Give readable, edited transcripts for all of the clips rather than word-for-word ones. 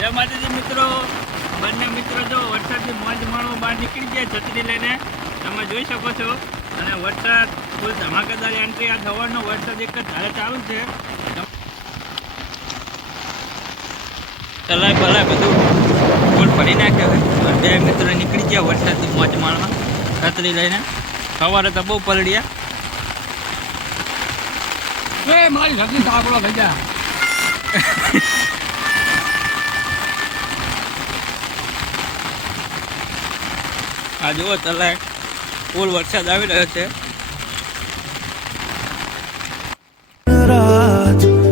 જય માતાજી મિત્રો, બંને મિત્રો જો વરસાદની મોજ માણવા બહાર નીકળી ગયા છત્રી લઈને, તમે જોઈ શકો છો. અને વરસાદ ફૂલ ધમાકેદાર એન્ટ્રી. આ સવારનો વરસાદ એક જ ધારે ચાલુ છે. તલાય બલાય બધું ફૂલ ભરી નાખ્યો છે. બે મિત્રો નીકળી ગયા વરસાદની મોજ માણવા છત્રી લઈને. સવારે તો બહુ પલળ્યા. મારી છત્રી સાંકળો થઈ ગયા. આ જુઓ તલાય ફૂલ વરસાદ આવી રહ્યો છે.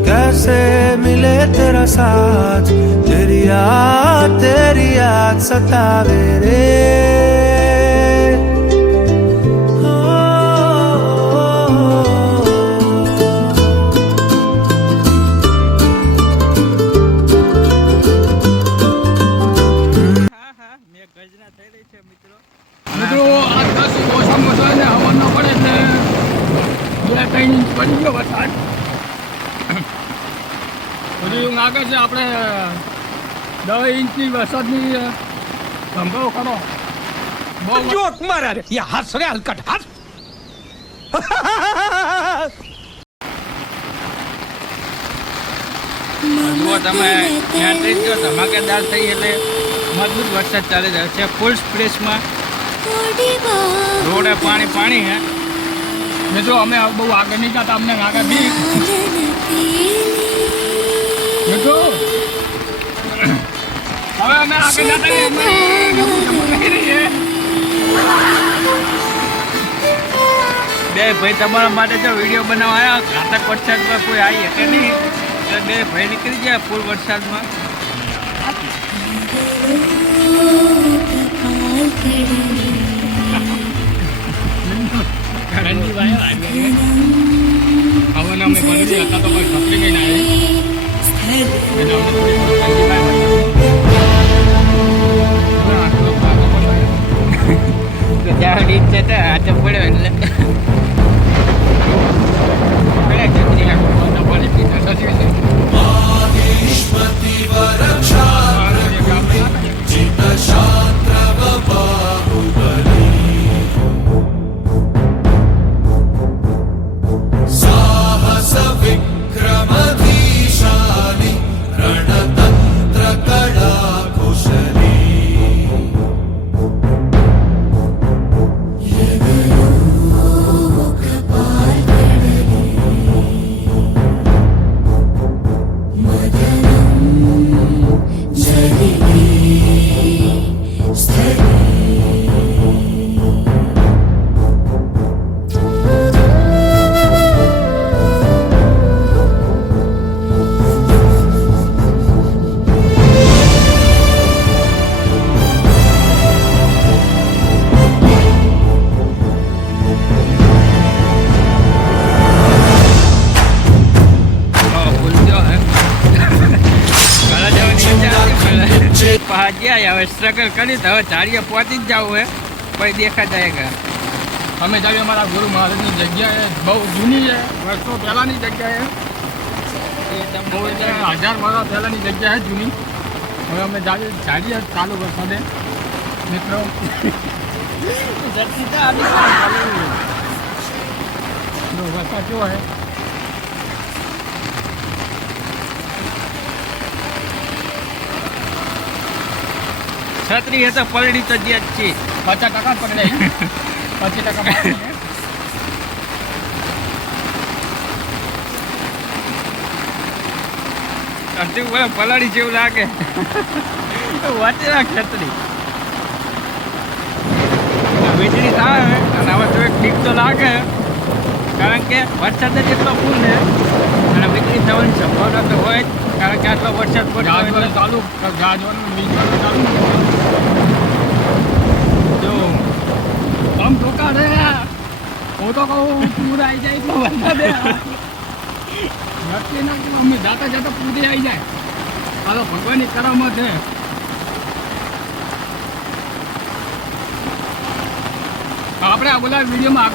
कैसे मिले तेरा साथ, तेरी याद सतावे रे. ગર્જના થઈ રહી છે મિત્રો. આ 10 ઓછા મોસા ને હવા ન પડે એટલે 2-3 ઇંચ પડી ગયો વરસાદ. હજી એવું લાગે છે આપણે 10 ઇંચની વરસાદની સંભાવ કરો. બહુ જોક મારા રે હાથ રે હલકટ હાથ. જુઓ તમે એન્ટ્રી જો ધમાકેદાર થઈ એટલે મજબૂત વરસાદ ચાલી રહ્યો છે ફૂલ સ્પ્રેસમાં. રોડે પાણી પાણી હે મિત્રો. અમે બહુ આગળ નહીં જતા, અમને આગળ બી મિત્રો હવે અમે આગળ જતા બે ભાઈ તમારા માટે જો વિડીયો બનાવવા આવ્યા. ઘાતક વરસાદમાં કોઈ આવી શકે નહીં એટલે બે ભાઈ નીકળી ગયા ફૂલ વરસાદમાં. હવે અમે બની હતા તો કોઈ છત્રી નહીં આવે. જ્યાં છે તો હાથે પડ્યો એટલે પહાડિયા હવે સ્ટ્રગલ કરી તો હવે ઝાડીએ પહોંચી જ જવું હે પછી દેખા જાયગા. અમે જાવી અમારા ગુરુ મહારાજની જગ્યાએ બહુ જૂની છે, વર્ષો પહેલાંની જગ્યાએ, બહુ 1000 વર્ષ પહેલાંની જગ્યા છે જૂની. હવે અમે જાડીએ ચાલુ વરસાદે મિત્રો. વરસાદ કેવો હે. છત્રી એ તો પલળી તો જ છે. 50% પકડે, 25% પકડે. પલાળી જેવું લાગે. વાંચે રાખ છત્રી. વીજળી થાય અને હવે તો ઠીક તો લાગે કારણ કે વરસાદ જ એટલો ફૂલ છે અને વીજળી થવાની સંભાવના તો હોય જ કારણ કે આટલો વરસાદ ગાજવાનું ચાલુ, ગાજવાનું વીજવાનું ચાલુ. જો આમ ટોકા રે હું તો કહું પૂર આવી જાય તો વરસાદ નક્કી ના કહું. અમે જાતા જતા પૂરી આવી જાય. હાલો ભગવાનની કરામત છે. આપણે આગલા વિડીયોમાં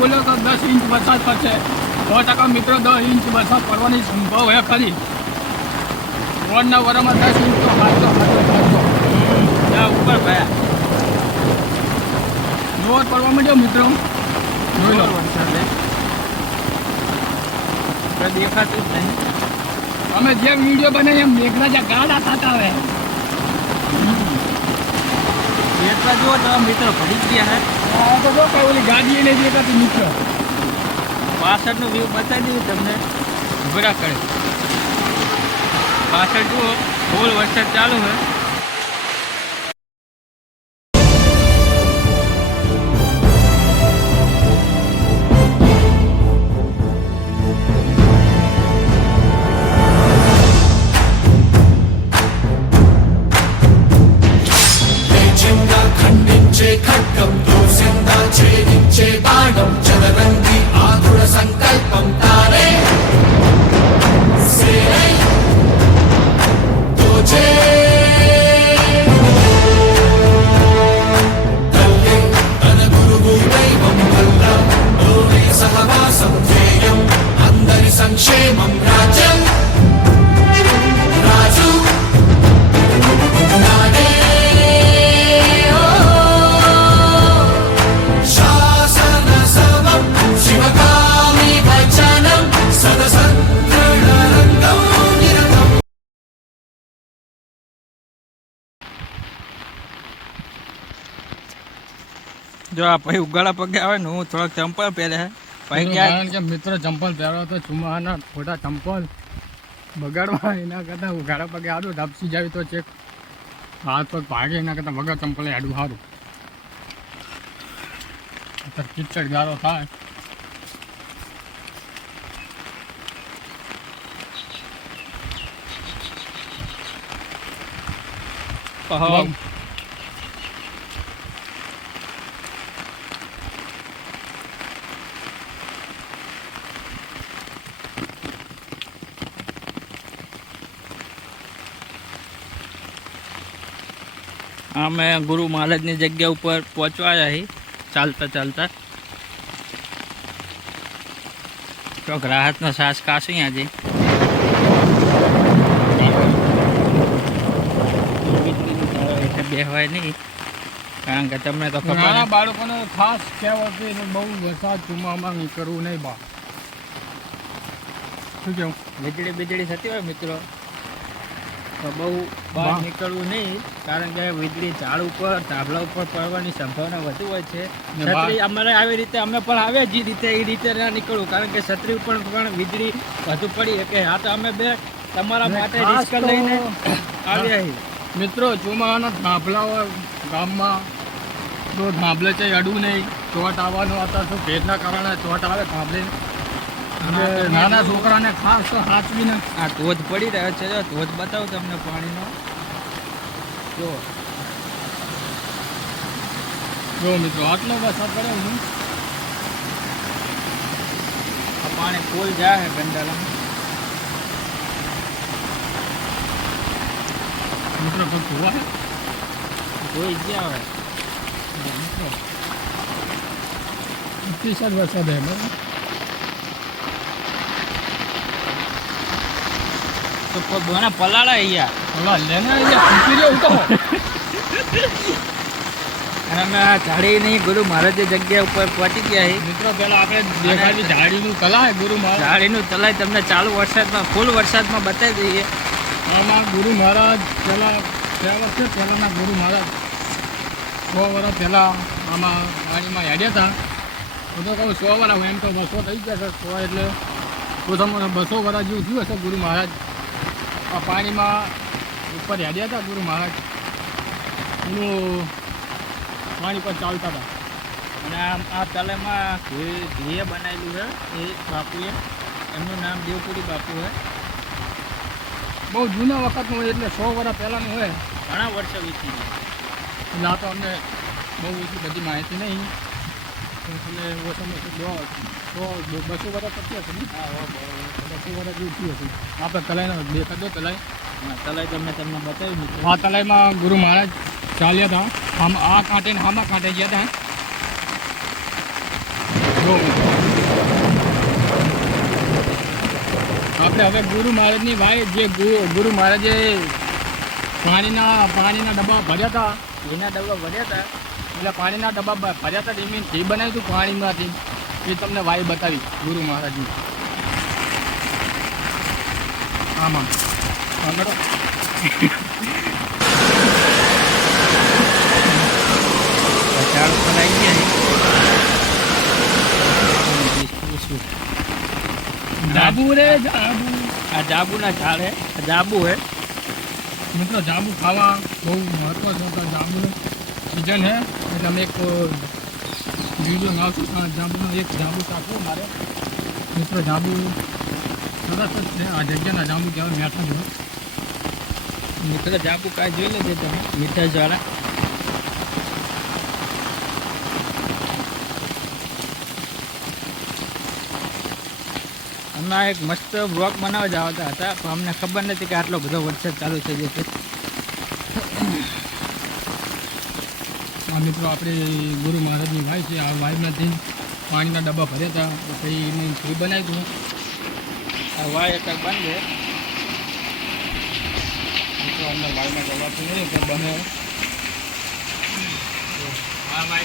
બોલ્યો તો 10 ઇંચ વરસાદ પડશે. 100% મિત્રો 10 ઇંચ વરસાદ પડવાની સંભાવ હે ખરી. દોડના વરામાં 10 ઇંચ તો હાચો ત્યાં ઉપર ગયા જોર પડવા માંડ્યો મિત્રો જોઈ લો વરસાદ દેખાતું જ નહીં. અમે જે વિડીયો બનાવીએ એમ મેઘરાજા ગાડા થતા હોય એટલા જુઓ તો મિત્રો ભરી જ ગયા હે. આ તો જો કઈ ઓલી ગાડી એને દેખાતી મિત્રો પાછળનું વ્યૂ બતાવી દઉં તમને ઉભરા કરે. પાછળ જુઓ ફૂલ વરસાદ ચાલુ છે. లేచిందా ఖండించే ఖడ్గం దూసిందా ఛేదించే బాణం చదరంగి ఆతుర సంకల్పం తానే సేనై తోచే తల్లి తన గురువు దైవం వల్ల ఓడి సహవాసం ధ్యేయం అందరి సంక్షేమం రాజ్యం రాజు నాడే శాసన సమం శివకామి భజనం సదసంద్రణరంగం నిరతం. જો આ પછી ઉગાડા પગે આવે ને હું થોડાક ચંપલ પહેરે છે પછી ક્યાંક કારણ કે મિત્રો ચંપલ પહેરવા તો ચુમાના ખોટા ચંપલ બગાડવા એના કરતાં ઉઘાડા પગે આડું ઢપસી જાય તો ચેક હાથ પગ ભાગે એના કરતાં વગર ચંપલે આડું સારું અત્યારે કિચડ ગારો થાય અમે ગુરુ મહારાજની જગ્યા ઉપર પહોંચવા આવ્યા ચાલતા ચાલતા. તો ગ્રાહકનો સાસ કાશું આજે એટલે બેહવાય નહીં કારણ કે તમને તો ખબર નાના બાળકોને ખાસ કહેવત છે કે બહુ વરસાદ ચુમામાં નીકળવું નહીં બા શું કેવું વીજળી બીજળી થતી હોય મિત્રો તો બહુ બહાર વાહ. નીકળવું નહીં કારણ કે વીજળી ઝાડ ઉપર ધાબળા ઉપર પડવાની સંભાવના વધુ હોય છે. ને બહાર- છત્રી અમારે આવી રીતે અમે પણ આવ્યા જે રીતે એ રીતે ના નીકળવું કારણ કે છત્રી ઉપર પણ વીજળી વધુ પડી શકે. હા તો અમે બે તમારા ને માટે ખાસ રિસ્ક તો- લઈને આવ્યા છીએ. મિત્રો ચોમાના ધાબળા હોય ગામમાં તો ધાબલે છે અડવું નહીં ચોટ આવવાનો હતા તો ભેજના કારણે ચોટ આવે ધાબલે એટલે નાના છોકરાને ખાસ તો સાચવીને આ ધોધ પડી રહ્યો છે જો ધોધ બતાવું તમને પાણીનો જો જો મિત્રો આટલો વરસાદ પડ્યો છે આ પાણી ફૂલ જાય છે ગંડાલામાં. મિત્રો તો જોવા છે જોઈ ગયા હવે મિત્રો અતિશય વરસાદ છે બરાબર તો બના પલાળા અહીંયા ઓલા લેને અહીંયા ફૂટી રહ્યો તો અને અમે આ ઝાડીની ગુરુ મહારાજની જગ્યા ઉપર પહોંચી ગયા છીએ. મિત્રો પેલા આપણે દેખાડી ઝાડીનું કલા છે ગુરુ મહારાજ ઝાડીનું તલાઈ તમને ચાલુ વરસાદમાં ફૂલ વરસાદમાં બતાવી દઈએ. આમાં ગુરુ મહારાજ પેલા 6 વર્ષ પહેલાંના ગુરુ મહારાજ 100 વર્ષ પહેલાં આમાં ગાડીમાં હેડ્યા હતા હું તો કહું 100 વર્ષ હોય એમ તો 200 થઈ ગયા છે 100 એટલે પ્રથમ 200 વર્ષ જેવું થયું હશે ગુરુ મહારાજ આ પાણીમાં ઉપર હેડ્યા હતા ગુરુ મહારાજ એનું પાણી પર ચાલતા હતા અને આ તલાઈમાં ધીએ બનાવેલું છે એ બાપુએ એમનું નામ દેવપુરી બાપુ છે. બહુ જૂના વખતનું હોય એટલે 100 વર્ષ પહેલાંનું હોય ઘણા વર્ષો વીતી ગયા. એટલે આ તો અમને બહુ એટલી બધી માહિતી નહીં એટલે ઓછામાં ઓછું 200 વર્ષ પછી હશે ને 200 વર્ષ જેવું થયું હતું આપણે તલાઈનો દેખાડો તલાઈ હા, તલાઈ તમને બતાવ્યું મિત્રો. આ તલાઈમાં ગુરુ મહારાજ ચાલ્યા હતા આમ આ કાંઠે ને આમાં કાંઠે ગયા હતા જો આપણે હવે ગુરુ મહારાજની ભાઈ જે ગુરુ મહારાજે પાણીના ડબ્બા ભર્યા હતા, ઘીના ડબ્બા ભર્યા હતા, એટલે પાણીના ડબ્બા ભર્યા હતા એમને ઘી બનાવ્યું હતું પાણીમાંથી, એ તમને વાય બતાવી ગુરુ મહારાજની. આમાં આગળ ઝાડ પર આવી ગયા જાબુ રે જાબુ. આ જાંબુના ઝાડ હે, આ જાંબુ હે. મિત્રો જાંબુ ખાવા બહુ મહત્વ છે. તો જાંબુનું સિઝન છે એટલે અમે એક વિડીયો લાવશું. જાંબુનો એક જાંબુ ચાખવું મારે. મિત્રો જાંબુ સરસ જ છે. આ જગ્યાના જાંબુ કહેવાય મીઠા જેવા. મિત્રો જાંબુ કાંઈ જોઈ લેજે તમે, મીઠા ઝાડા. હમણાં એક મસ્ત બ્લોગ બનાવવા જવાતા હતા, પણ અમને ખબર નથી કે આટલો બધો વરસાદ ચાલુ થઈ જશે. આ મિત્રો આપણે ગુરુ મહારાજની વાય છે. આ વાયમાંથી પાણીના ડબ્બા ભર્યા હતા, તો પછી એનું ઘી બનાવી દઉં. આ વાય અત્યારે બંધ છે. મિત્રો અમને વાયના ડબ્બાથી નહીં પણ બને. આ વાય